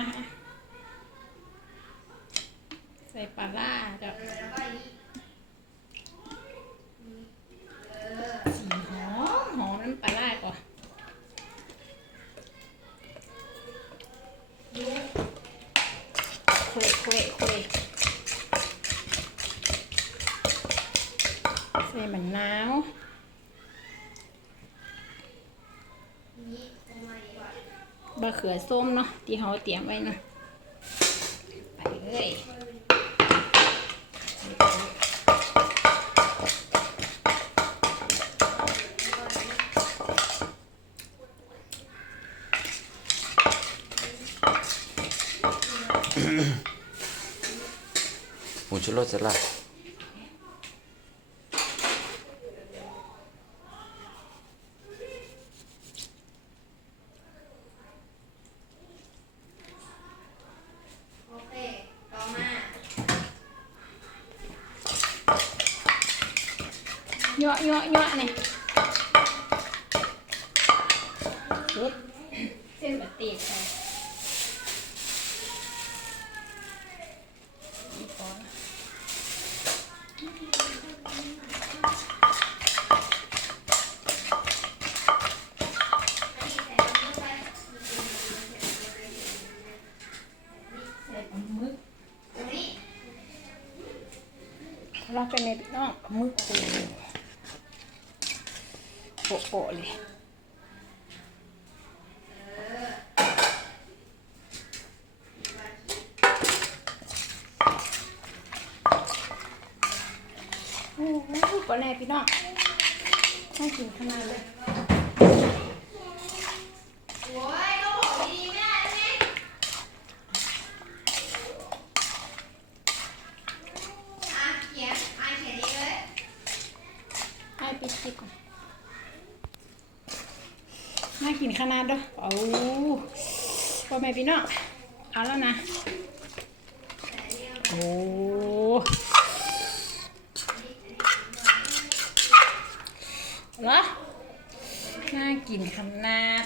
ะใส่ปลาล่าจ้ะสีหอมหอมน้ำปลาล่าก่อนคุยคุยคุยใส่มันน้า บะเขือส้มเนาะที่เขาเตรียมไว้นะไปเลยหมูชุรสเสร็จแล้ว nhọ nhọ nhọ này Rút Xem bật tiền này Rock and maybe not move. โอ้โปะๆเลยโอ้โหปลาแน่พี่น้องน่ากินขนาดเลยโอ้ยก็บอกดีๆไม่ได้ไหมอะเขียนอ่านเขียนดีเลยให้ปิดคลิปก่อน น่ากินขนาดด้วยโอ้พ่อแม่พี่น้องเอาแล้วนะ โอ้เหรอน่ากินขนาด